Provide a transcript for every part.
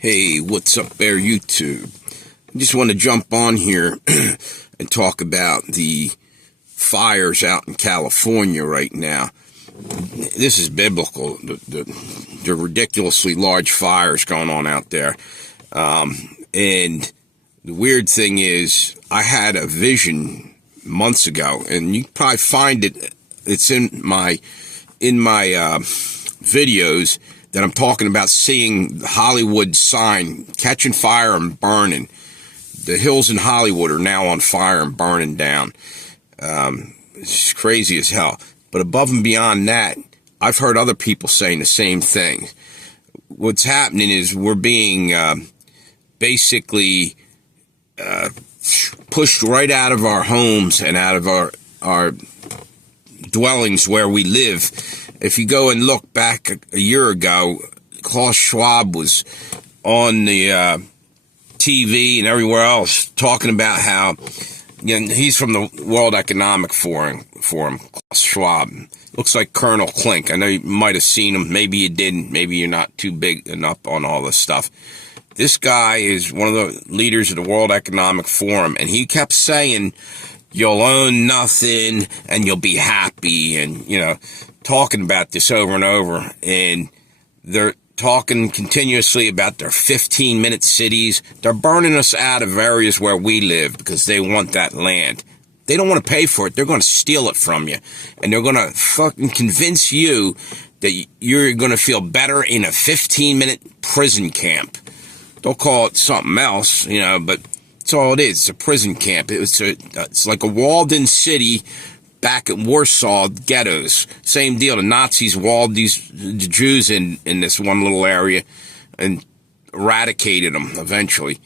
Hey, what's up there, YouTube? I just want to jump on here and talk about the fires out in California right now. This is biblical, the ridiculously large fires going on out there. And the weird thing is, I had a vision months ago, and you probably find it, it's in my videos, that I'm talking about seeing the Hollywood sign catching fire and burning. The hills in Hollywood are now on fire and burning down. It's crazy as hell. But above and beyond that, I've heard other people saying the same thing. What's happening is we're being basically pushed right out of our homes and out of our dwellings where we live. If you go and look back a year ago, Klaus Schwab was on the TV and everywhere else talking about how, he's from the World Economic Forum, Klaus Schwab. Looks like Colonel Klink. I know you might have seen him. Maybe you didn't. Maybe you're not too big enough on all this stuff. This guy is one of the leaders of the World Economic Forum, and he kept saying, you'll own nothing and you'll be happy, and, talking about this over and over. And they're talking continuously about their 15-minute cities. They're burning us out of areas where we live because they want that land. They don't want to pay for it. They're going to steal it from you. And they're going to fucking convince you that you're going to feel better in a 15-minute prison camp. Don't call it something else, but that's all it is. It's a prison camp. It's like a walled-in city back at Warsaw ghettos. Same deal. The Nazis walled the Jews in this one little area and eradicated them eventually.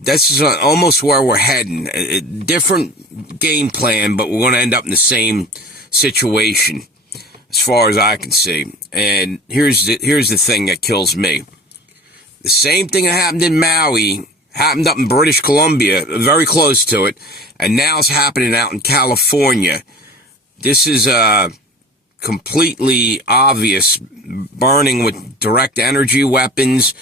This is almost where we're heading. A different game plan, but we're going to end up in the same situation as far as I can see. And here's the thing that kills me. The same thing that happened in Maui happened up in British Columbia, very close to it, and now it's happening out in California. This is completely obvious burning with direct energy weapons,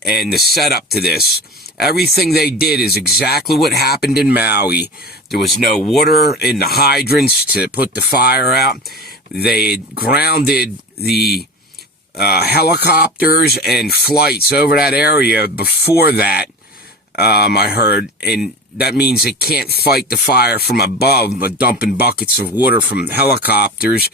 and the setup to this. Everything they did is exactly what happened in Maui. There was no water in the hydrants to put the fire out. They grounded the helicopters and flights over that area before that. I heard, and that means they can't fight the fire from above, but dumping buckets of water from helicopters,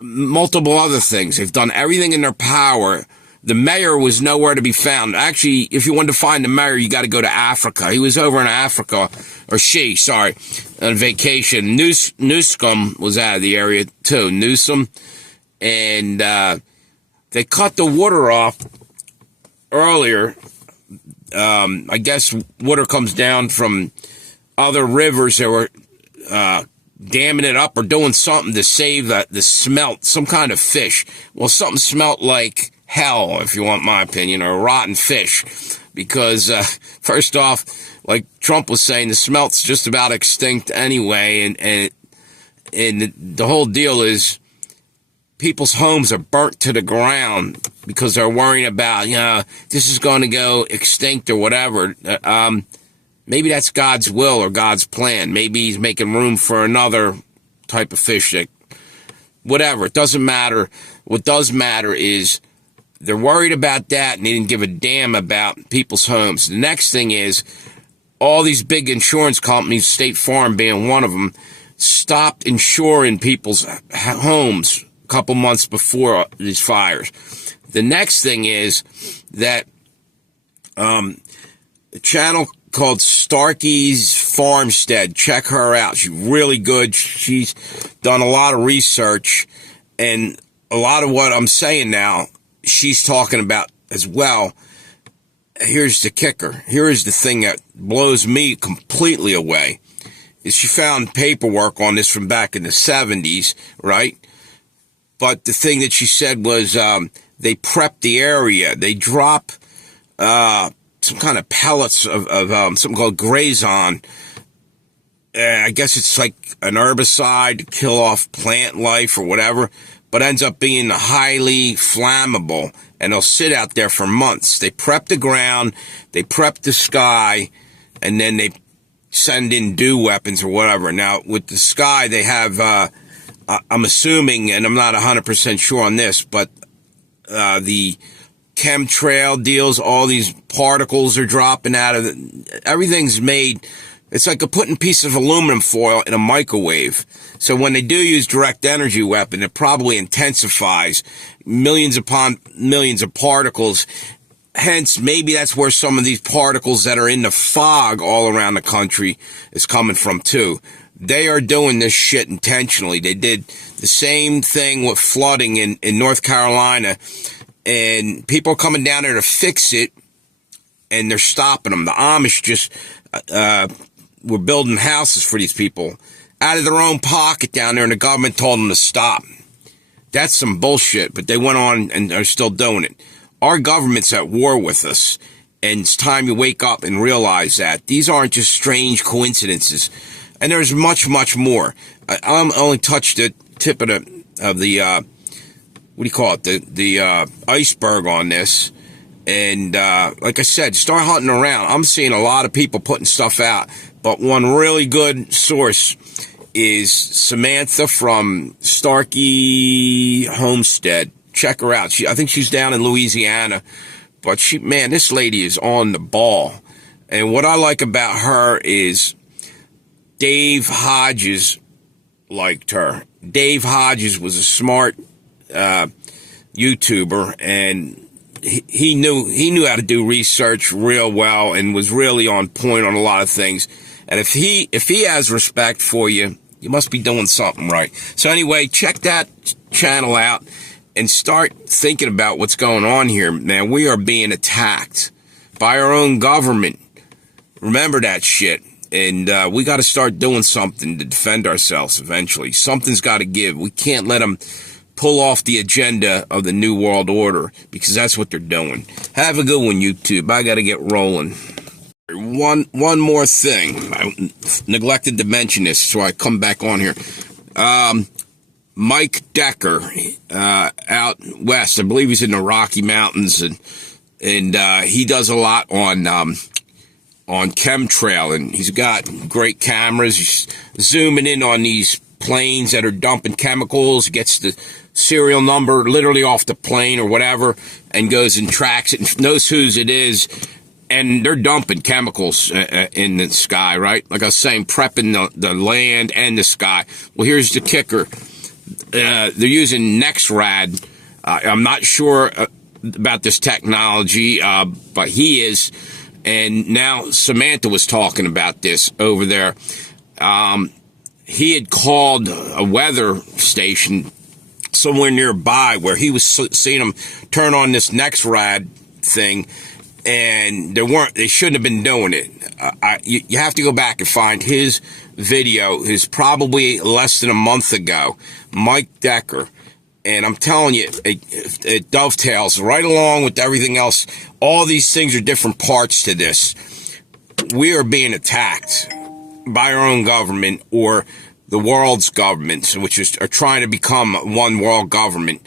multiple other things. They've done everything in their power. The mayor was nowhere to be found. Actually, if you wanted to find the mayor, you got to go to Africa. He was over in Africa, on vacation. Newsom was out of the area too, Newsom. And they cut the water off earlier. I guess water comes down from other rivers that were damming it up or doing something to save the smelt, some kind of fish. Well, something smelt like hell, if you want my opinion, or rotten fish. Because, first off, like Trump was saying, the smelt's just about extinct anyway. And the whole deal is, people's homes are burnt to the ground because they're worrying about, this is going to go extinct or whatever. Maybe that's God's will or God's plan. Maybe he's making room for another type of fish. Whatever. It doesn't matter. What does matter is they're worried about that, and they didn't give a damn about people's homes. The next thing is all these big insurance companies, State Farm being one of them, stopped insuring people's homes couple months before these fires. The next thing is that a channel called Starkey's Farmstead, check her out. She's really good. She's done a lot of research, and a lot of what I'm saying now, she's talking about as well. Here's the kicker. Here is the thing that blows me completely away. Is she found paperwork on this from back in the 70s, right? But the thing that she said was they prep the area. They drop some kind of pellets of something called Grazon. I guess it's like an herbicide to kill off plant life or whatever. but ends up being highly flammable, and they'll sit out there for months. They prep the ground, they prep the sky, and then they send in dew weapons or whatever. Now, with the sky, they have, I'm assuming, and I'm not 100% sure on this, but the chemtrail deals, all these particles are dropping out of it. Everything's made, it's like putting a piece of aluminum foil in a microwave. So when they do use direct energy weapon, it probably intensifies millions upon millions of particles. Hence, maybe that's where some of these particles that are in the fog all around the country is coming from too. They are doing this shit intentionally. They did the same thing with flooding in North Carolina, and people are coming down there to fix it, and they're stopping them. The Amish just were building houses for these people out of their own pocket down there, and the government told them to stop. That's some bullshit, but they went on and are still doing it. Our government's at war with us, and it's time you wake up and realize that. These aren't just strange coincidences, and there's much, much more. I only touched the tip of the what do you call it, the iceberg on this. And like I said, start hunting around. I'm seeing a lot of people putting stuff out, but one really good source is Samantha from Starkey Homestead. Check her out. I think she's down in Louisiana, but this lady is on the ball. And what I like about her is Dave Hodges liked her. Dave Hodges was a smart YouTuber, and he knew how to do research real well and was really on point on a lot of things. And if he has respect for you, you must be doing something right. So anyway, check that channel out and start thinking about what's going on here, man. We are being attacked by our own government. Remember that shit. And we got to start doing something to defend ourselves eventually. Something's got to give. We can't let them pull off the agenda of the New World Order, because that's what they're doing. Have a good one, YouTube. I got to get rolling. One more thing. I neglected to mention this, so I come back on here. Mike Decker, out west, I believe he's in the Rocky Mountains, and he does a lot on chemtrail, and he's got great cameras. He's zooming in on these planes that are dumping chemicals, gets the serial number literally off the plane or whatever, and goes and tracks it and knows whose it is. And they're dumping chemicals in the sky, right? Like I was saying, prepping the land and the sky. Well, here's the kicker. They're using NextRad. I'm not sure about this technology, but he is. And now Samantha was talking about this over there. He had called a weather station somewhere nearby where he was seeing them turn on this NextRad thing, and they shouldn't have been doing it. You have to go back and find his video. It's probably less than a month ago. Mike Decker. And I'm telling you, it dovetails right along with everything else. All these things are different parts to this. We are being attacked by our own government, or the world's governments, which are trying to become one world government.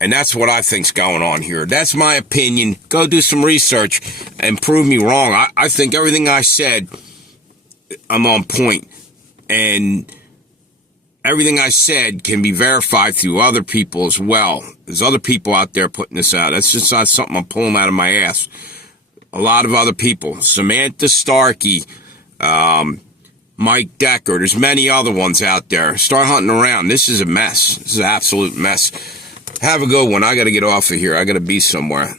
And that's what I think's going on here. That's my opinion. Go do some research and prove me wrong. I think everything I said, I'm on point. And everything I said can be verified through other people as well. There's other people out there putting this out. That's just not something I'm pulling out of my ass. A lot of other people. Samantha Starkey, Mike Decker. There's many other ones out there. Start hunting around. This is a mess. This is an absolute mess. Have a good one. I got to get off of here. I got to be somewhere.